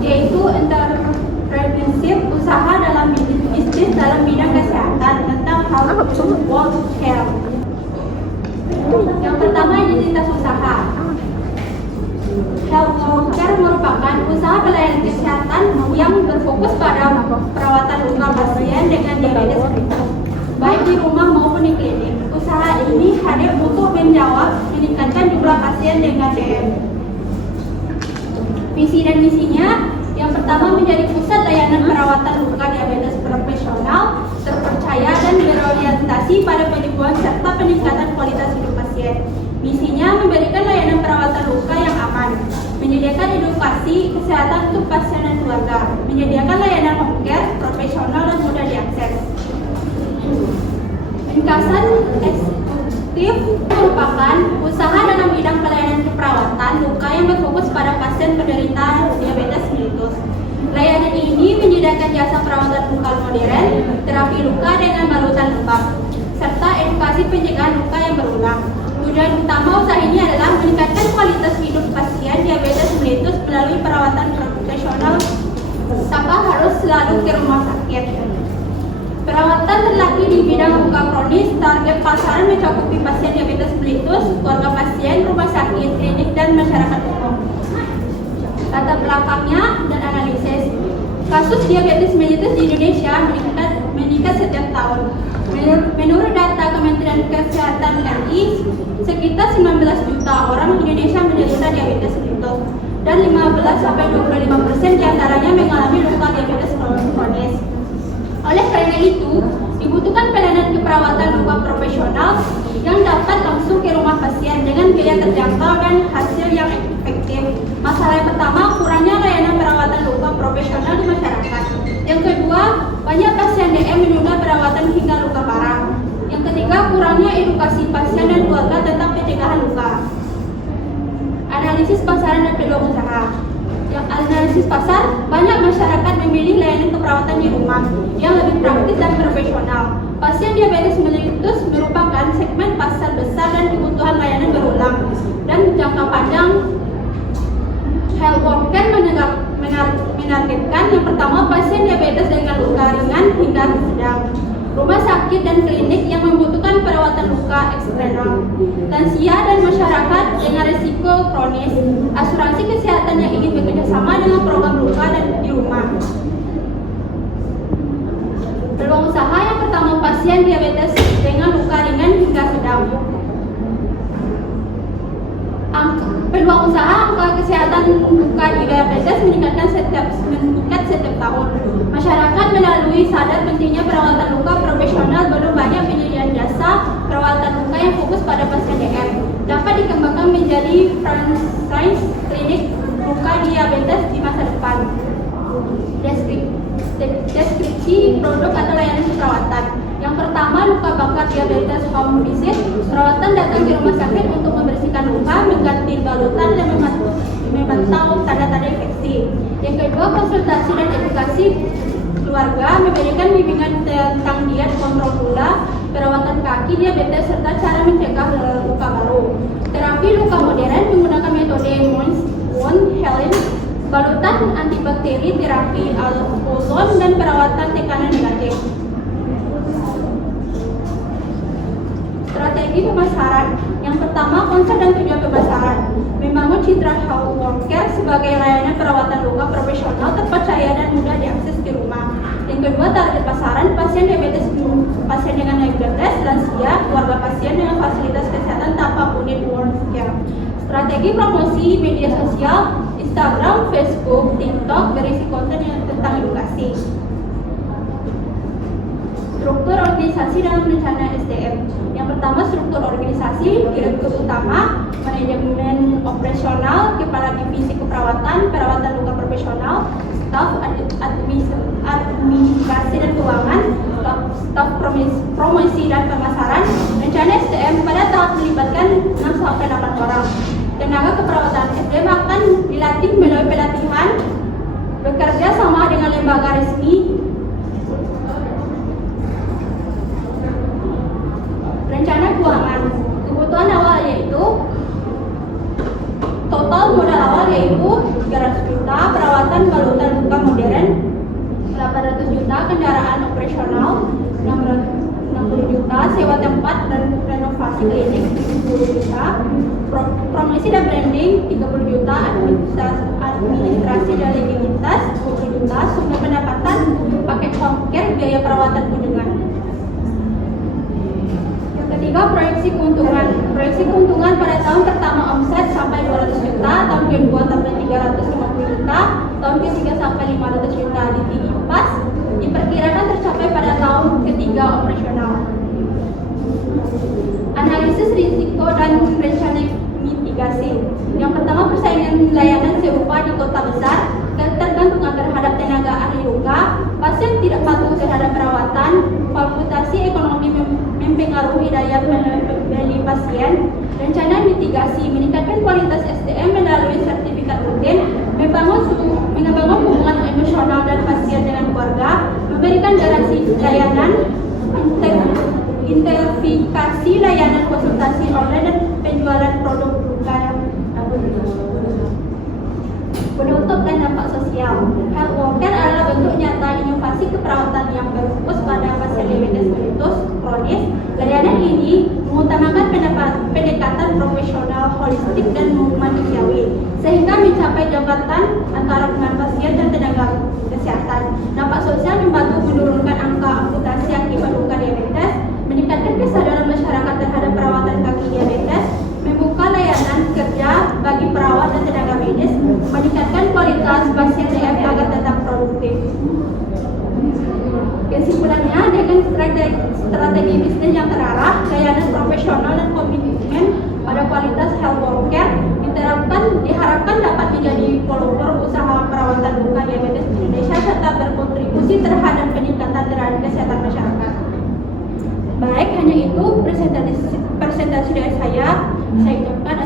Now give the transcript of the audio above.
yaitu entrepreneurship, usaha dalam bisnis dalam bidang kesehatan, tentang health world care. Yang pertama, identitas usaha. Health world care merupakan usaha pelayanan kesehatan yang berfokus pada perawatan luka pasien dengan diabetes mellitus, baik di rumah maupun di klinik. Usaha ini hadir untuk meningkatkan jumlah pasien dengan DM. Visi dan misinya, yang pertama, menjadi pusat layanan perawatan luka diabetes profesional, terpercaya dan berorientasi pada penyembuhan serta peningkatan kualitas hidup pasien. Misinya memberikan layanan perawatan luka yang aman, menyediakan edukasi kesehatan untuk pasien dan keluarga, menyediakan layanan home care profesional dan mudah diakses. Ringkasan eksekutif merupakan usaha dalam bidang pelayanan keperawatan luka yang berfokus pada pasien penderita diabetes mellitus. Layanan ini menyediakan jasa perawatan luka modern, terapi luka dengan balutan lembab, serta edukasi pencegahan luka yang berulang. Tujuan utama usaha ini adalah meningkatkan kualitas hidup pasien diabetes mellitus melalui perawatan profesional tanpa harus selalu ke rumah sakit. Perawatan terlatih di bidang luka kronis, target pasaran mencakupi pasien diabetes mellitus, keluarga pasien, rumah sakit, klinik, dan masyarakat umum. Latar belakangnya dan analisis. Kasus diabetes mellitus di Indonesia meningkat setiap tahun. Menurut data Kementerian Kesehatan RI, sekitar 19 juta orang Indonesia menderita diabetes mellitus dan 15-25% diantaranya mengalami luka diabetes kronis. Oleh karena itu, dibutuhkan pelayanan keperawatan luka profesional yang dapat langsung ke rumah pasien dengan biaya terjangkau dan hasil yang efektif. Masalah yang pertama, kurangnya layanan perawatan luka profesional di masyarakat. Yang kedua, banyak pasien DM menunda perawatan hingga luka parah. Yang ketiga, kurangnya edukasi pasien dan keluarga tentang pencegahan luka. Analisis pasaran dan peluang usaha. Yang analisis pasar, banyak masyarakat memilih layanan keperawatan di rumah yang lebih praktis dan profesional. Pasien diabetes mellitus merupakan segmen pasar besar dan kebutuhan layanan berulang. Dan jangka panjang, health worker menargetkan yang pertama, pasien diabetes dengan luka ringan hingga sedang, rumah sakit dan klinik yang membutuhkan perawatan luka eksternal, lansia dan masyarakat dengan risiko kronis, asuransi kesehatan yang ingin bekerja sama dengan program luka dan di rumah. Peluang usaha yang pertama, pasien diabetes dengan luka ringan hingga sedang. Peluang usaha angka kesehatan luka diabetes meningkat setiap tahun. Masyarakat melalui sadar pentingnya perawatan luka profesional, belum banyak penyediaan jasa perawatan luka yang fokus pada pasien DM. Dapat dikembangkan menjadi franchise klinik luka diabetes di masa depan. Deskripsi produk atau layanan perawatan. Yang pertama, luka bakar diabetes home visit. Perawatan datang ke rumah sakit untuk membersihkan luka, mengganti balutan, dan memantau tanda-tanda infeksi. Yang kedua, konsultasi dan edukasi keluarga, memberikan bimbingan tentang diet, kontrol gula, perawatan kaki diabetes, serta cara mencegah luka baru. Terapi luka modern menggunakan metode wound healing, balutan antibakteri, terapi ozon, dan perawatan tekanan negatif. Strategi pemasaran. Yang pertama, konsep dan tujuan pemasaran. Membangun citra health worker sebagai layanan perawatan luka profesional, terpercaya dan mudah diakses di rumah. Yang kedua, target pasaran, pasien diabetes, pasien dengan diabetes, lansia, keluarga pasien dengan fasilitas kesehatan tanpa unit wound care. Strategi promosi media sosial, Instagram, Facebook, TikTok, berisi konten yang tentang edukasi. Struktur organisasi dalam rencana SDM. Yang pertama, struktur organisasi, direktur utama, manajemen operasional, kepala divisi keperawatan, perawatan luka profesional, staf administrasi dan keuangan, staf promosi dan pemasaran. Rencana SDM pada tahap melibatkan 6-8 orang. Tenaga keperawatan SDM akan dilatih melalui pelatihan, bekerja sama dengan lembaga resmi. Rencana keuangan. Kebutuhan awal yaitu total modal awal yaitu 300 juta, perawatan perawatan balutan luka modern 800 juta, kendaraan operasional 660 juta, sewa tempat dan renovasi klinik 70 juta, promosi dan branding 30 juta, administrasi dan legalitas 20 juta, sumber pendapatan paket home care, biaya perawatan kunjungan. Yang ketiga, proyeksi keuntungan. Proyeksi keuntungan pada tahun pertama omset sampai 200 juta, tahun kedua sampai 350 juta, tahun ketiga sampai 500 juta di tinggi pas, diperkirakan tercapai pada tahun ketiga operasional. Analisis risiko dan rencana mitigasi. Yang pertama, persaingan layanan serupa di kota besar, ketergantungan terhadap tenaga ahli luka, pasien tidak patuh terhadap perawatan, fluktuasi ekonomi mempengaruhi daya beli pasien, rencana mitigasi, meningkatkan kualitas SDM melalui sertifikat rutin, membangun hubungan emosional dan pasien dengan keluarga, memberikan garansi layanan, intensifikasi layanan konsultasi online dan penjualan produk luka. Penutup dan dampak sosial. Health Walker adalah bentuk nyata inovasi keperawatan yang berfokus pada pasien diabetes mellitus kronis. Layanan ini mengutamakan pendekatan profesional, holistik dan manusiawi, sehingga mencapai jabatan antara dengan pasien dan tenaga kesehatan. Dampak sosial membantu menurunkan angka amputasi akibat luka diabetes, meningkatkan kesadaran masyarakat terhadap perawatan kaki diabetes, membuka layanan kerja bagi perawat dan tenaga medis, meningkatkan kualitas pasien DME agar tetap produktif. Kesimpulannya, dengan strategi bisnis yang terarah, layanan profesional dan komitmen pada kualitas health care diharapkan dapat menjadi pelopor usaha perawatan luka diabetes di Indonesia serta berkontribusi terhadap peningkatan terhadap kesehatan masyarakat. Baik, hanya itu presentasi dari saya. Saya ucapkan